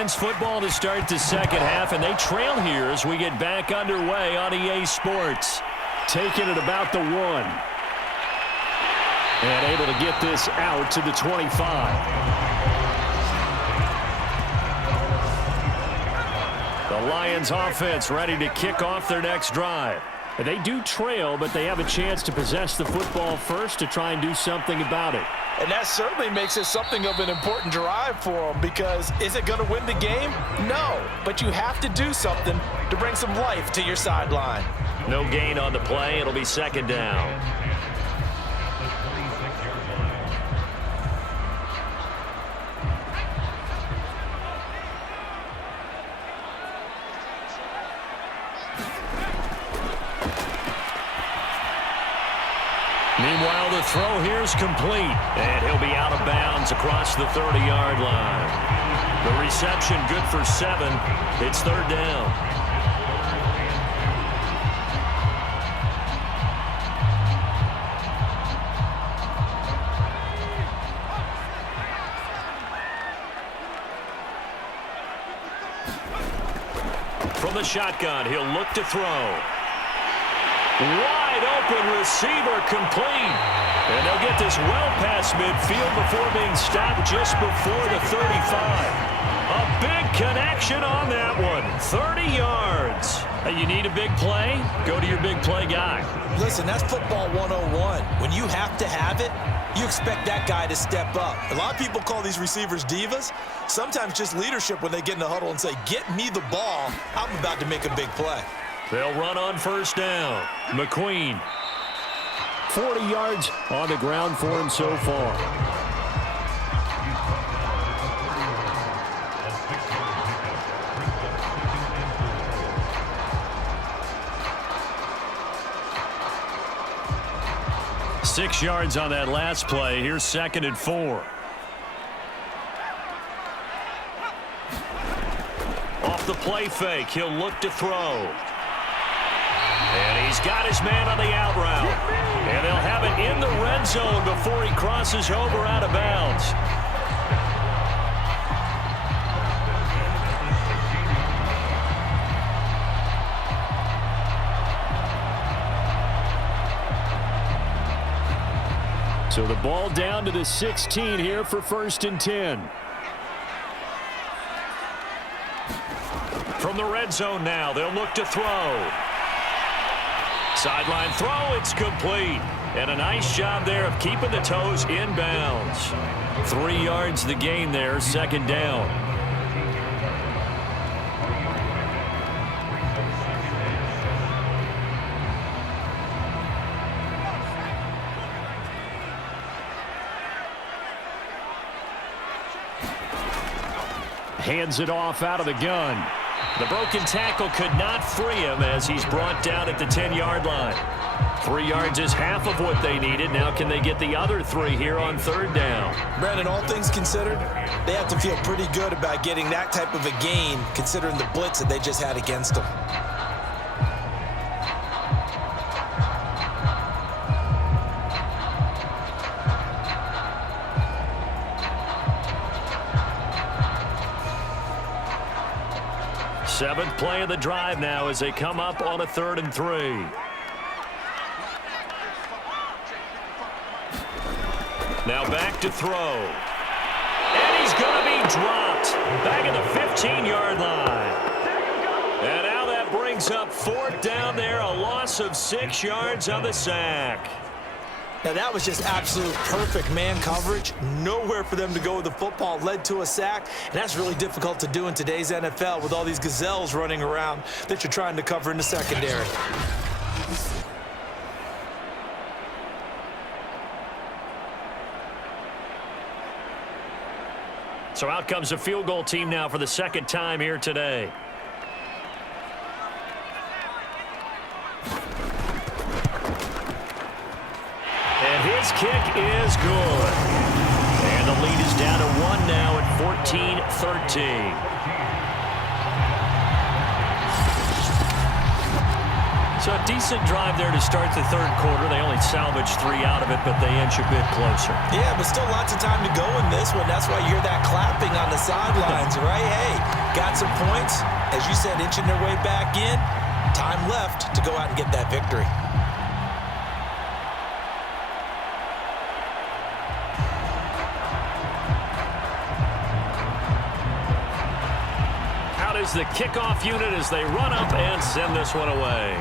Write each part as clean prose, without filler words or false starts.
Lions football to start the second half, and they trail here as we get back underway on EA Sports. Taking it about the 1. And able to get this out to the 25. The Lions offense ready to kick off their next drive. And they do trail, but they have a chance to possess the football first to try and do something about it. And that certainly makes it something of an important drive for them, because is it going to win the game? No, but you have to do something to bring some life to your sideline. No gain on the play. It'll be second down. Meanwhile, the throw here is complete, and he'll be out of bounds across the 30-yard line. The reception good for 7. It's third down. From the shotgun, he'll look to throw. Wide open receiver complete. And they'll get this well past midfield before being stopped just before the 35. A big connection on that one. 30 yards. Hey, you need a big play? Go to your big play guy. Listen, that's football 101. When you have to have it, you expect that guy to step up. A lot of people call these receivers divas. Sometimes just leadership when they get in the huddle and say, get me the ball. I'm about to make a big play. They'll run on first down. McQueen. 40 yards on the ground for him so far. Six yards on that last play. Here's second and 4. Off the play fake, he'll look to throw. And he's got his man on the out route. And they'll have it in the red zone before he crosses over out of bounds. So the ball down to the 16 here for first and 10. From the red zone now, they'll look to throw. Sideline throw, it's complete. And a nice job there of keeping the toes in bounds. 3 yards the gain there, second down. Hands it off out of the gun. The broken tackle could not free him as he's brought down at the 10-yard line. 3 yards is half of what they needed. Now can they get the other 3 here on third down? Brandon, all things considered, they have to feel pretty good about getting that type of a gain considering the blitz that they just had against them. Seventh play of the drive now as they come up on a 3rd and 3. Now back to throw. And he's going to be dropped. Back at the 15-yard line. And now that brings up fourth down there. A loss of 6 yards on the sack. Now that was just absolute perfect man coverage. Nowhere for them to go with the football. Led to a sack. And that's really difficult to do in today's NFL with all these gazelles running around that you're trying to cover in the secondary. So out comes a field goal team now for the second time here today. And his kick is good. And the lead is down to 1 now at 14-13. So a decent drive there to start the third quarter. They only salvaged 3 out of it, but they inch a bit closer. Yeah, but still lots of time to go in this one. That's why you hear that clapping on the sidelines, right? Hey, got some points. As you said, inching their way back in. Time left to go out and get that victory. Out is the kickoff unit as they run up and send this one away.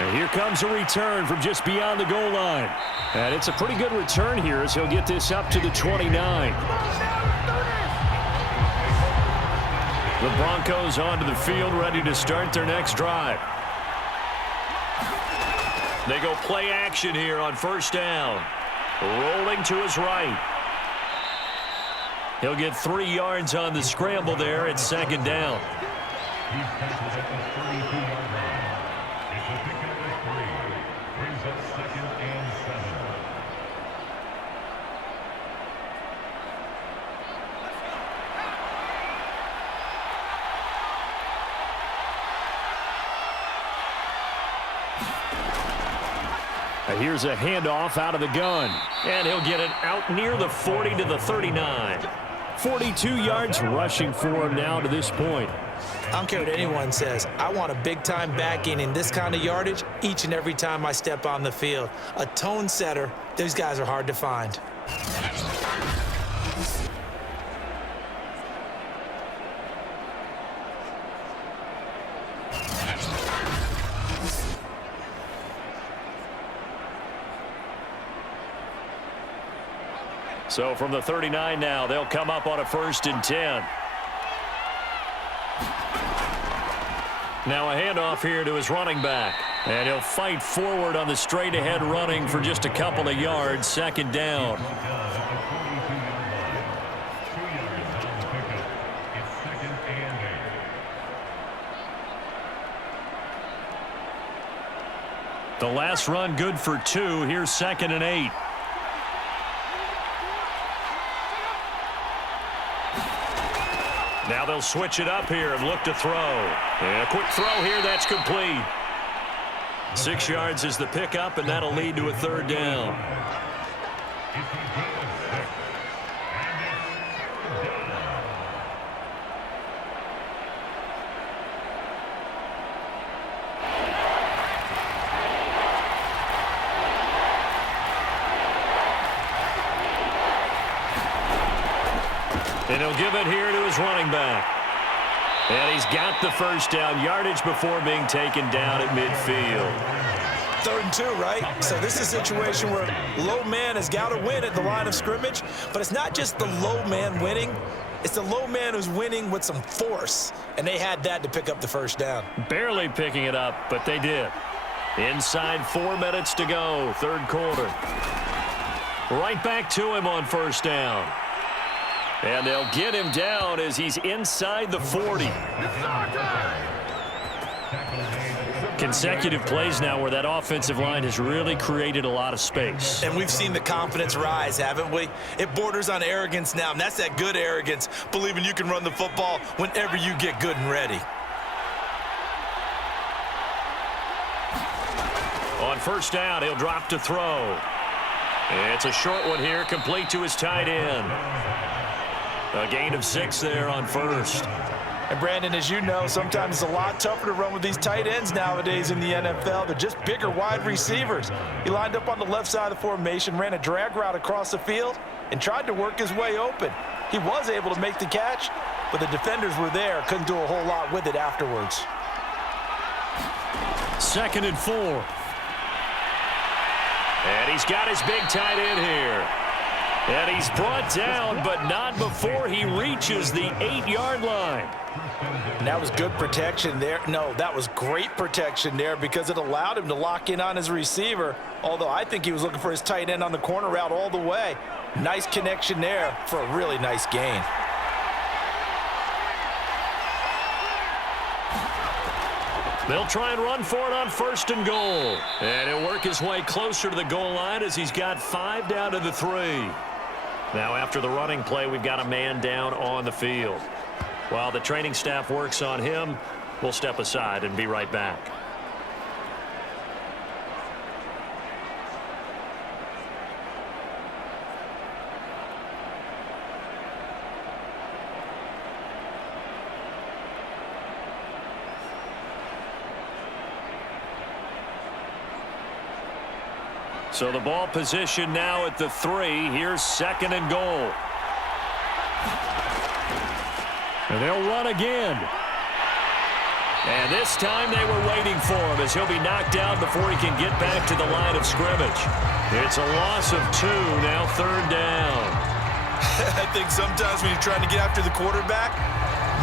And here comes a return from just beyond the goal line. And it's a pretty good return here as he'll get this up to the 29. The Broncos onto the field, ready to start their next drive. They go play action here on first down. Rolling to his right. He'll get 3 yards on the scramble there at second down. Here's a handoff out of the gun. And he'll get it out near the 40 to the 39. 42 yards rushing for him now to this point. I don't care what anyone says. I want a big-time backing in this kind of yardage each and every time I step on the field. A tone setter, these guys are hard to find. So from the 39 now, they'll come up on a 1st and 10. Now a handoff here to his running back. And he'll fight forward on the straight-ahead running for just a couple of yards. Second down. The last run good for 2. Here's 2nd and 8. Now they'll switch it up here and look to throw. And a quick throw here, that's complete. 6 yards is the pickup, and that'll lead to a 3rd down. And he'll give it here to his running back. And he's got the first down, yardage before being taken down at midfield. 3rd and 2, right? So this is a situation where low man has got to win at the line of scrimmage, but it's not just the low man winning. It's the low man who's winning with some force, and they had that to pick up the first down. Barely picking it up, but they did. Inside 4 minutes to go, 3rd quarter. Right back to him on first down. And they'll get him down as he's inside the 40. Consecutive plays now where that offensive line has really created a lot of space. And we've seen the confidence rise, haven't we? It borders on arrogance now, and that's that good arrogance, believing you can run the football whenever you get good and ready. On first down, he'll drop to throw. It's a short one here, complete to his tight end. A gain of 6 there on first. And Brandon, as you know, sometimes it's a lot tougher to run with these tight ends nowadays in the NFL. They're just bigger wide receivers. He lined up on the left side of the formation, ran a drag route across the field, and tried to work his way open. He was able to make the catch, but the defenders were there, couldn't do a whole lot with it afterwards. 2nd and 4. And he's got his big tight end here. And he's brought down, but not before he reaches the 8-yard line. And that was good protection there. No, that was great protection there because it allowed him to lock in on his receiver, although I think he was looking for his tight end on the corner route all the way. Nice connection there for a really nice gain. They'll try and run for it on 1st and goal. And he'll work his way closer to the goal line as he's got 5 down to the 3. Now after the running play, we've got a man down on the field. While the training staff works on him, We'll step aside and be right back. So the ball position now at the 3. Here's 2nd and goal. And they'll run again. And this time they were waiting for him as he'll be knocked down before he can get back to the line of scrimmage. It's a loss of 2, now 3rd down. I think sometimes when you're trying to get after the quarterback,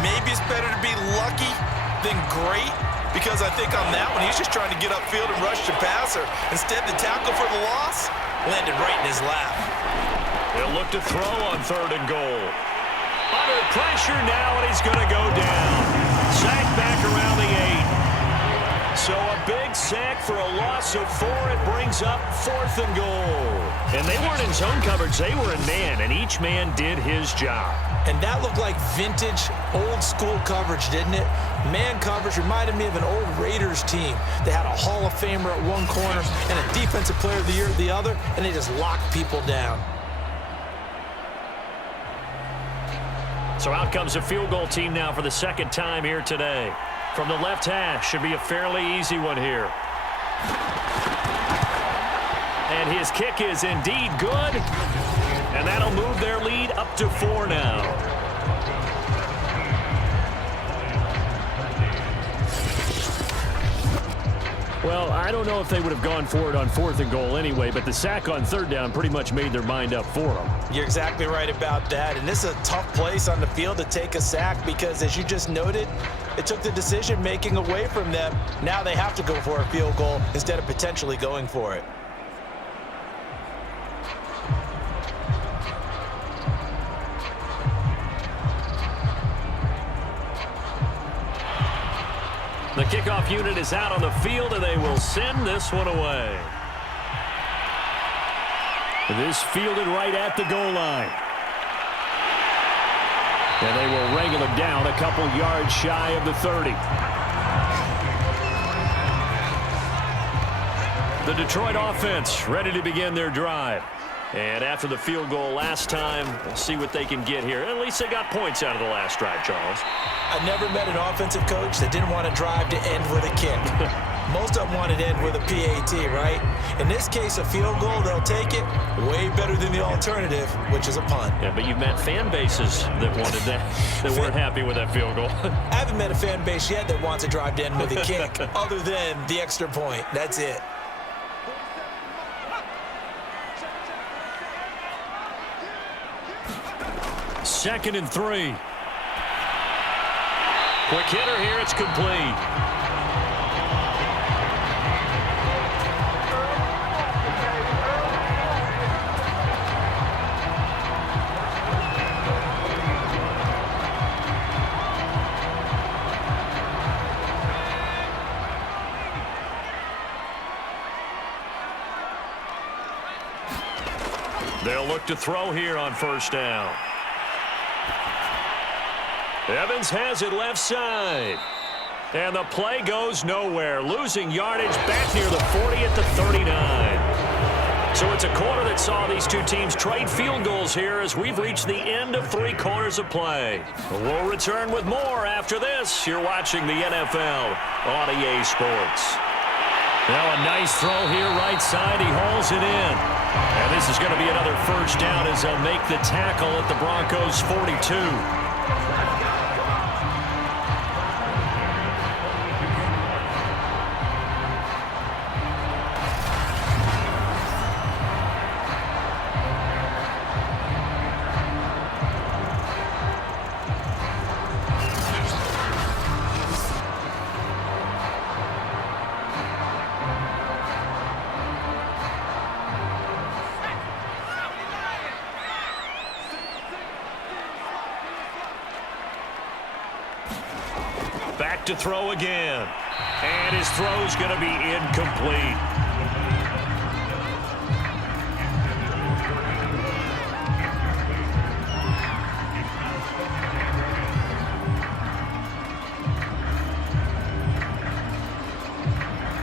maybe it's better to be lucky than great. Because I think on that one, he's just trying to get upfield and rush the passer. Instead, the tackle for the loss landed right in his lap. They'll look to throw on 3rd and goal. Under pressure now, and he's going to go down. Sack back around the 8. So a big sack for a loss of 4. It brings up 4th and goal. And they weren't in zone coverage. They were in man, and each man did his job. And that looked like vintage, old-school coverage, didn't it? Man coverage reminded me of an old Raiders team. They had a Hall of Famer at one corner and a Defensive Player of the Year at the other, and they just locked people down. So out comes a field goal team now for the 2nd time here today. From the left hash, should be a fairly easy one here. And his kick is indeed good. And that'll move their lead up to 4 now. Well, I don't know if they would have gone for it on 4th and goal anyway, but the sack on 3rd down pretty much made their mind up for them. You're exactly right about that. And this is a tough place on the field to take a sack because, as you just noted, it took the decision-making away from them. Now they have to go for a field goal instead of potentially going for it. The kickoff unit is out on the field, and they will send this one away. This fielded right at the goal line. And they will wrangle him down a couple yards shy of the 30. The Detroit offense ready to begin their drive. And after the field goal last time, we'll see what they can get here. At least they got points out of the last drive, Charles. I never met an offensive coach that didn't want to drive to end with a kick. Most of them wanted to end with a PAT, right? In this case, a field goal, they'll take it. Way better than the alternative, which is a punt. Yeah, but you've met fan bases that wanted that, that weren't happy with that field goal. I haven't met a fan base yet that wants to drive to end with a kick, other than the extra point. That's it. Second and 3. Quick hitter here. It's complete. They'll look to throw here on 1st down. Evans has it left side. And the play goes nowhere. Losing yardage back near the 40 at the 39. So it's a quarter that saw these two teams trade field goals here as we've reached the end of 3 quarters of play. We'll return with more after this. You're watching the NFL on EA Sports. Now a nice throw here right side. He hauls it in. And this is going to be another 1st down as they'll make the tackle at the Broncos 42. Back to throw again. And his throw's going to be incomplete.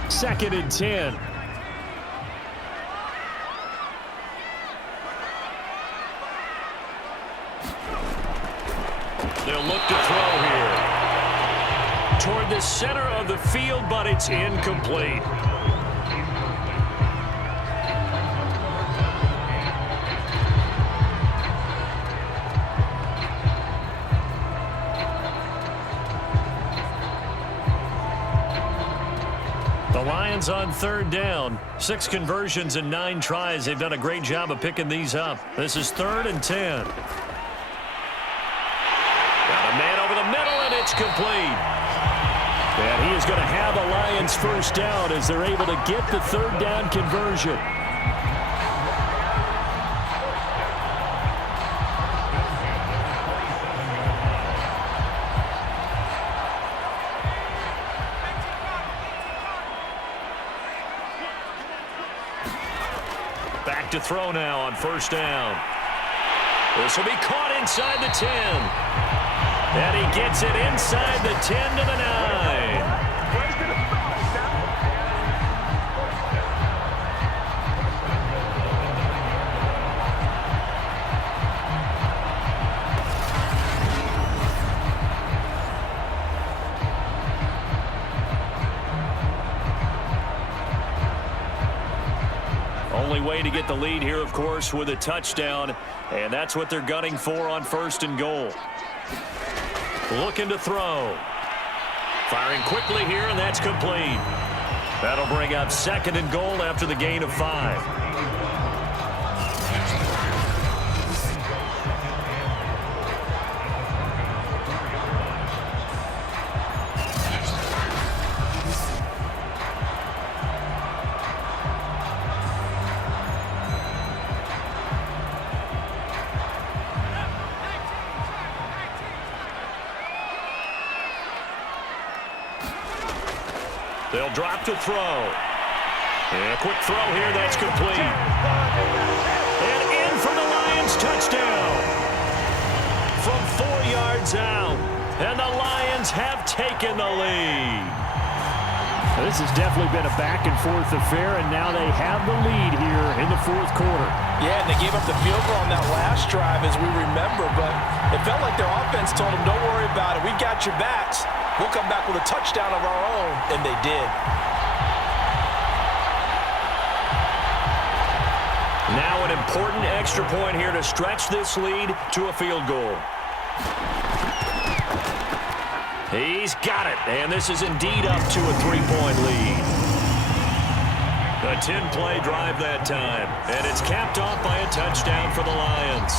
2nd and 10. They'll look to throw here. Toward the center of the field, but it's incomplete. The Lions on 3rd down. 6 conversions and 9 tries. They've done a great job of picking these up. This is 3rd and 10. Got a man over the middle, and it's complete. And he is going to have the Lions 1st down as they're able to get the 3rd down conversion. Back to throw now on 1st down. This will be caught inside the 10. And he gets it inside the 10 to the 9. Only way to get the lead here, of course, with a touchdown. And that's what they're gunning for on 1st and goal. Looking to throw. Firing quickly here, and that's complete. That'll bring up 2nd and goal after the gain of 5. They'll drop to throw. And a quick throw here, that's complete. And in for the Lions touchdown. From 4 yards out. And the Lions have taken the lead. This has definitely been a back-and-forth affair, and now they have the lead here in the 4th quarter. Yeah, and they gave up the field goal on that last drive, as we remember, but it felt like their offense told them, don't worry about it. We got your backs. We'll come back with a touchdown of our own, and they did. Now an important extra point here to stretch this lead to a field goal. He's got it, and this is indeed up to a 3-point lead. A 10-play drive that time, and it's capped off by a touchdown for the Lions.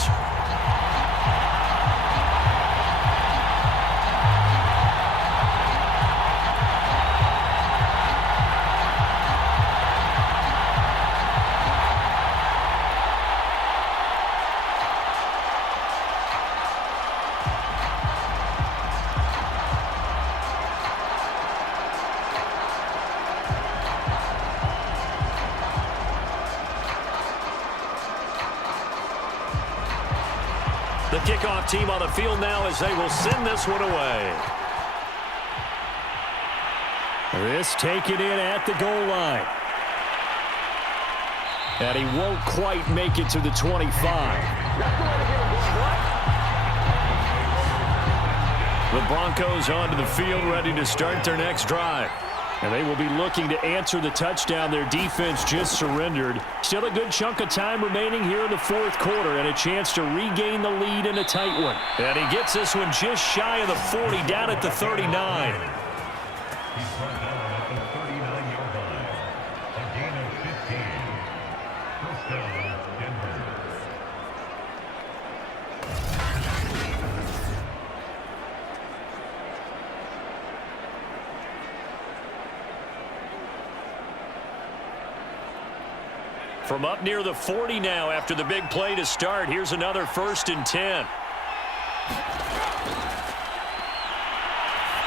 The kickoff team on the field now as they will send this one away. This taken in at the goal line. And he won't quite make it to the 25. The Broncos onto the field ready to start their next drive. And they will be looking to answer the touchdown their defense just surrendered. Still a good chunk of time remaining here in the 4th quarter and a chance to regain the lead in a tight one. And he gets this one just shy of the 40, down at the 39. From up near the 40 now after the big play to start. Here's another 1st and 10.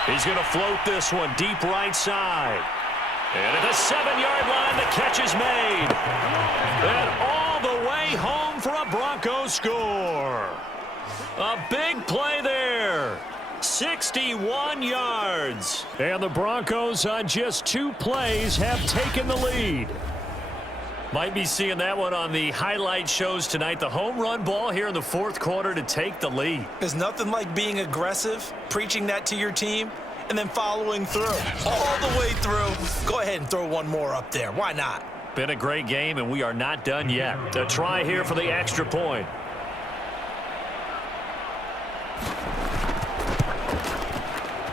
He's going to float this one deep right side. And at the 7-yard line, the catch is made. And all the way home for a Broncos score. A big play there. 61 yards. And the Broncos on just 2 plays have taken the lead. Might be seeing that one on the highlight shows tonight. The home run ball here in the fourth quarter to take the lead. There's nothing like being aggressive, preaching that to your team, and then following through. All the way through. Go ahead and throw one more up there. Why not? Been a great game, and we are not done yet. A try here for the extra point.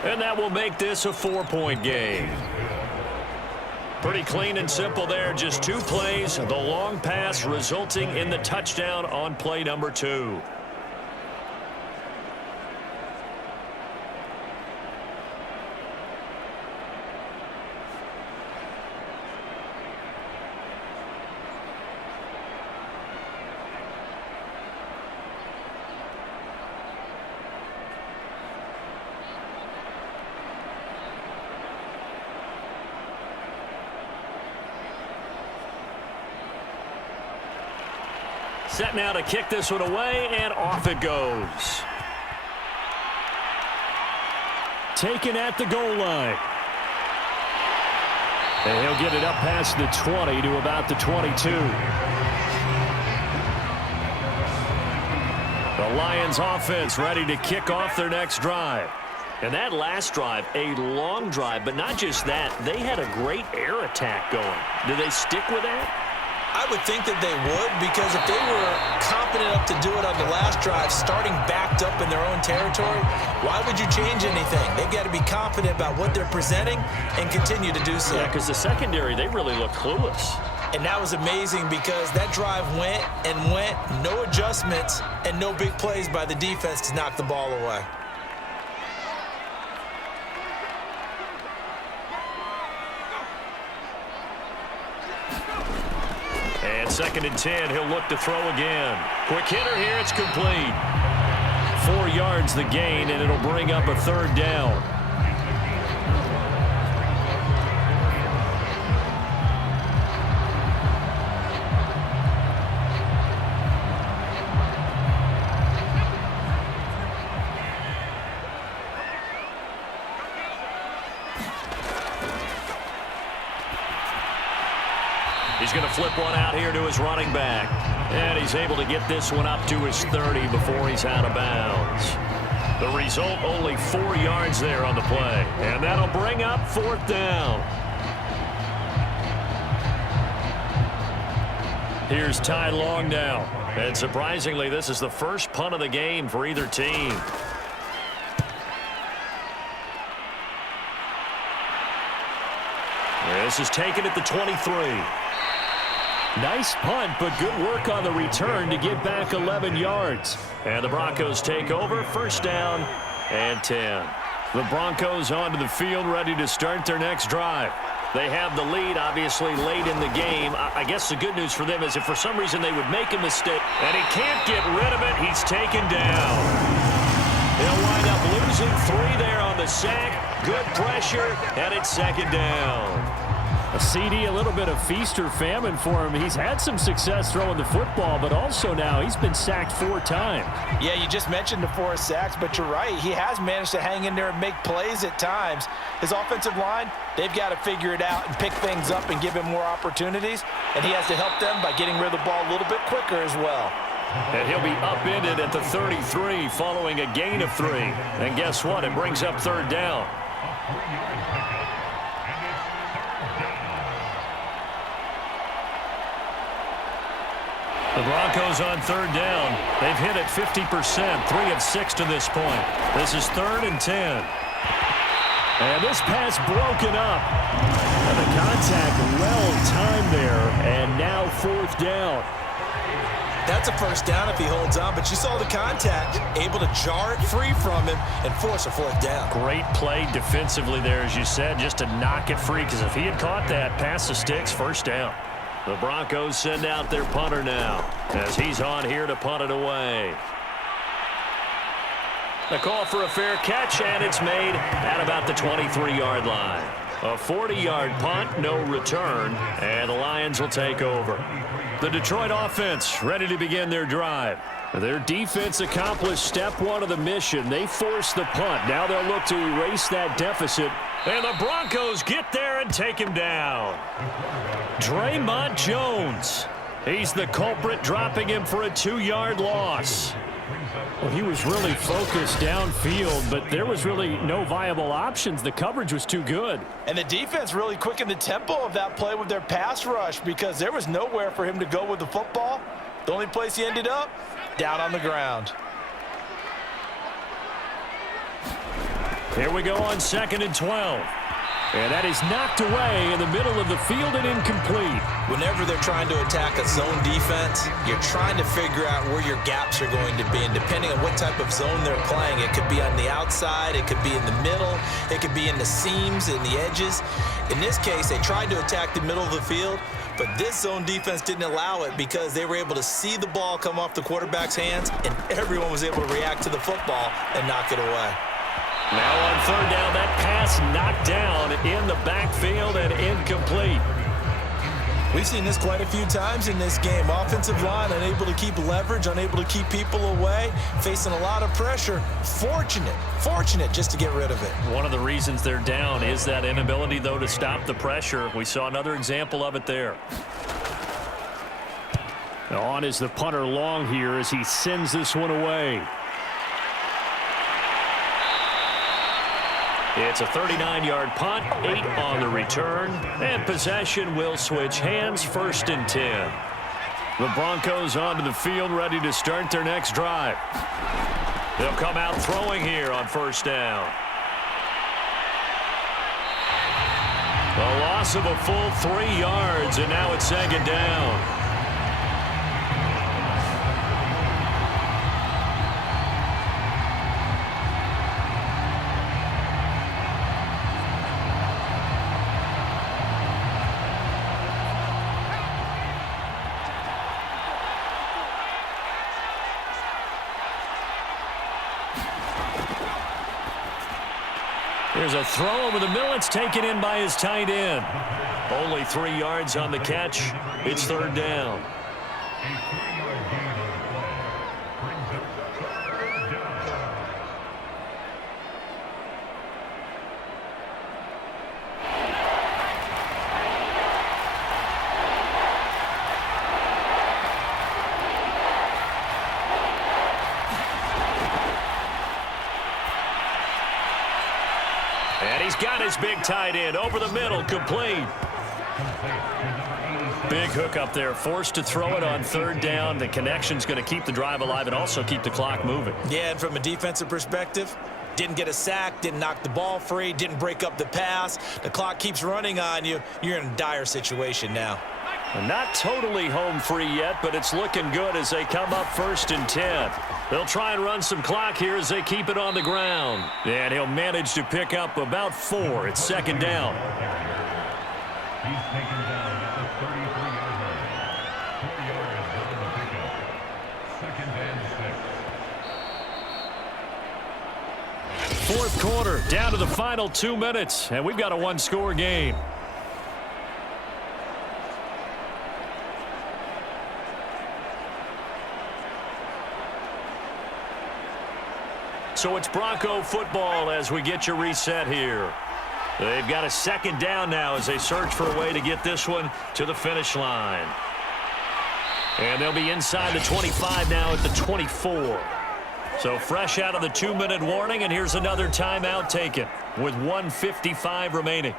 And that will make this a 4-point game. Pretty clean and simple there. Just 2 plays. The long pass resulting in the touchdown on play number 2. Set now to kick this one away, and off it goes. Taken at the goal line. And he'll get it up past the 20 to about the 22. The Lions offense ready to kick off their next drive. And that last drive, a long drive, but not just that. They had a great air attack going. Do they stick with that? I would think that they would, because if they were confident enough to do it on the last drive, starting backed up in their own territory, why would you change anything? They've got to be confident about what they're presenting and continue to do so. Yeah, because the secondary, they really look clueless. And that was amazing because that drive went and went, no adjustments, and no big plays by the defense to knock the ball away. And 2nd and 10, he'll look to throw again. Quick hitter here, it's complete. 4 yards the gain, and it'll bring up a 3rd down. He's going to flip one out here to his running back. And he's able to get this one up to his 30 before he's out of bounds. The result, only 4 yards there on the play. And that'll bring up 4th down. Here's Ty Long now. And surprisingly, this is the first punt of the game for either team. This is taken at the 23. Nice punt, but good work on the return to get back 11 yards. And the Broncos take over, 1st down and 10. The Broncos onto the field, ready to start their next drive. They have the lead, obviously, late in the game. I guess the good news for them is if for some reason they would make a mistake and he can't get rid of it, he's taken down. They'll wind up losing 3 there on the sack. Good pressure, and it's 2nd down. A CD, a little bit of feast or famine for him. He's had some success throwing the football, but also now he's been sacked 4 times. Yeah, you just mentioned the 4 sacks, but you're right. He has managed to hang in there and make plays at times. His offensive line, they've got to figure it out and pick things up and give him more opportunities, and he has to help them by getting rid of the ball a little bit quicker as well. And he'll be upended at the 33 following a gain of 3. And guess what? It brings up 3rd down. The Broncos on 3rd down. They've hit it 50%, 3 of 6 to this point. This is 3rd and 10. And this pass broken up. And the contact well timed there, and now 4th down. That's a 1st down if he holds on, but you saw the contact, able to jar it free from him and force a 4th down. Great play defensively there, as you said, just to knock it free, because if he had caught that, past the sticks, 1st down. The Broncos send out their punter now as he's on here to punt it away. The call for a fair catch, and it's made at about the 23-yard line. A 40-yard punt, no return, and the Lions will take over. The Detroit offense ready to begin their drive. Their defense accomplished step one of the mission. They forced the punt. Now they'll look to erase that deficit. And the Broncos get there and take him down. Draymond Jones. He's the culprit, dropping him for a 2-yard loss. Well, he was really focused downfield, but there was really no viable options. The coverage was too good. And the defense really quickened the tempo of that play with their pass rush because there was nowhere for him to go with the football. The only place he ended up, down on the ground. Here we go on 2nd and 12. And that is knocked away in the middle of the field and incomplete. Whenever they're trying to attack a zone defense, you're trying to figure out where your gaps are going to be. And depending on what type of zone they're playing, it could be on the outside, it could be in the middle, it could be in the seams, in the edges. In this case, they tried to attack the middle of the field, but this zone defense didn't allow it because they were able to see the ball come off the quarterback's hands, and everyone was able to react to the football and knock it away. Now on 3rd down, that pass knocked down in the backfield and incomplete. We've seen this quite a few times in this game. Offensive line unable to keep leverage, unable to keep people away, facing a lot of pressure. Fortunate just to get rid of it. One of the reasons they're down is that inability, though, to stop the pressure. We saw another example of it there. On is the punter long here as he sends this one away. It's a 39-yard punt, 8 on the return, and possession will switch hands, 1st and 10. The Broncos onto the field, ready to start their next drive. They'll come out throwing here on 1st down. A loss of a full 3 yards, and now it's 2nd down. There's a throw over the middle. It's taken in by his tight end. Only 3 yards on the catch. It's 3rd down. And he's got his big tight end over the middle, complete. Big hook up there, forced to throw it on 3rd down. The connection's going to keep the drive alive and also keep the clock moving. Yeah, and from a defensive perspective, didn't get a sack, didn't knock the ball free, didn't break up the pass. The clock keeps running on you. You're in a dire situation now. Not totally home free yet, but it's looking good as they come up 1st and 10. They'll try and run some clock here as they keep it on the ground. And he'll manage to pick up about 4. It's 2nd down. He's taken down at the 33-yard line. 4 yards on the pickup. 2nd and 6. 4th quarter, down to the final 2 minutes, and we've got a 1-score game. So it's Bronco football as we get you reset here. They've got a 2nd down now as they search for a way to get this one to the finish line. And they'll be inside the 25 now at the 24. So fresh out of the 2-minute warning, and here's another timeout taken with 1:55 remaining.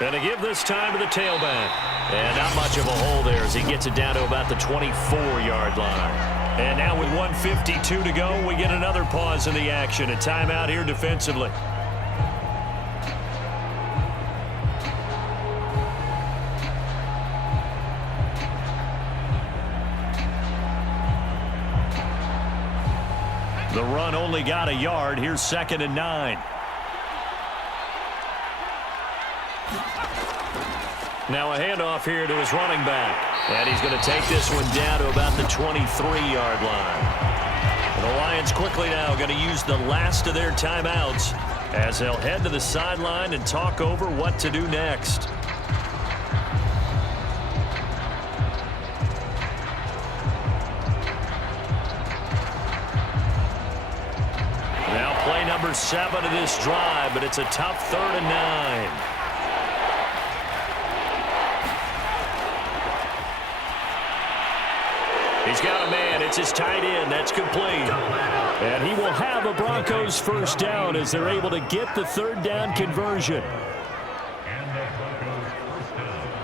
Going to give this time to the tailback. And not much of a hole there as he gets it down to about the 24-yard line. And now with 1:52 to go, we get another pause in the action. A timeout here defensively. The run only got a yard. Here's 2nd and 9. Now a handoff here to his running back. And he's going to take this one down to about the 23-yard line. And the Lions quickly now going to use the last of their timeouts as they'll head to the sideline and talk over what to do next. Now play number 7 of this drive, but it's a tough 3rd and 9. He's got a man. It's his tight end. That's complete. And he will have a Broncos first down as they're able to get the 3rd down conversion. And the Broncos first down.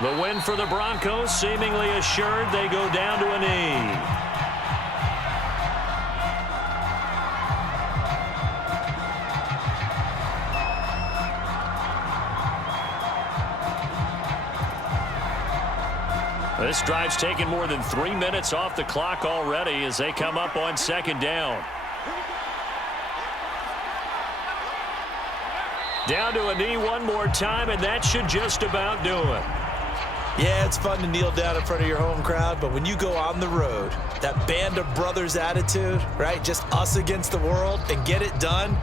The win for the Broncos seemingly assured. They go down to a knee. This drive's taken more than 3 minutes off the clock already as they come up on 2nd down. Down to a knee one more time, and that should just about do it. Yeah, it's fun to kneel down in front of your home crowd, but when you go on the road, that band of brothers attitude, right? Just us against the world and get it done.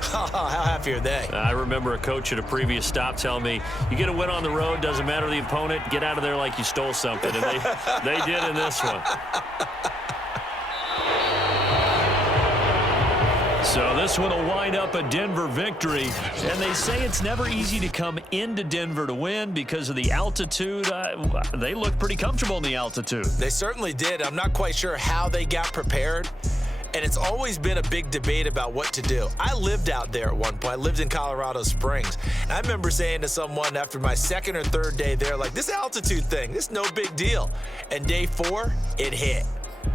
How happy are they? I remember a coach at a previous stop telling me, you get a win on the road, doesn't matter the opponent, get out of there like you stole something. And they did in this one. So this one will wind up a Denver victory. And they say it's never easy to come into Denver to win because of the altitude. They look pretty comfortable in the altitude. They certainly did. I'm not quite sure how they got prepared. And it's always been a big debate about what to do. I lived out there at one point. I lived in Colorado Springs. And I remember saying to someone after my 2nd or 3rd day there, like, this altitude thing, this is no big deal. And day 4, it hit.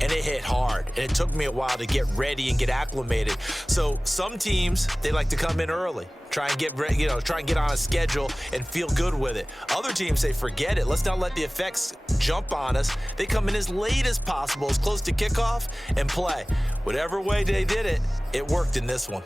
And it hit hard. And it took me a while to get ready and get acclimated. So some teams, they like to come in early. Try and get on a schedule and feel good with it. Other teams say, forget it. Let's not let the effects jump on us. They come in as late as possible, as close to kickoff, and play. Whatever way they did it, it worked in this one.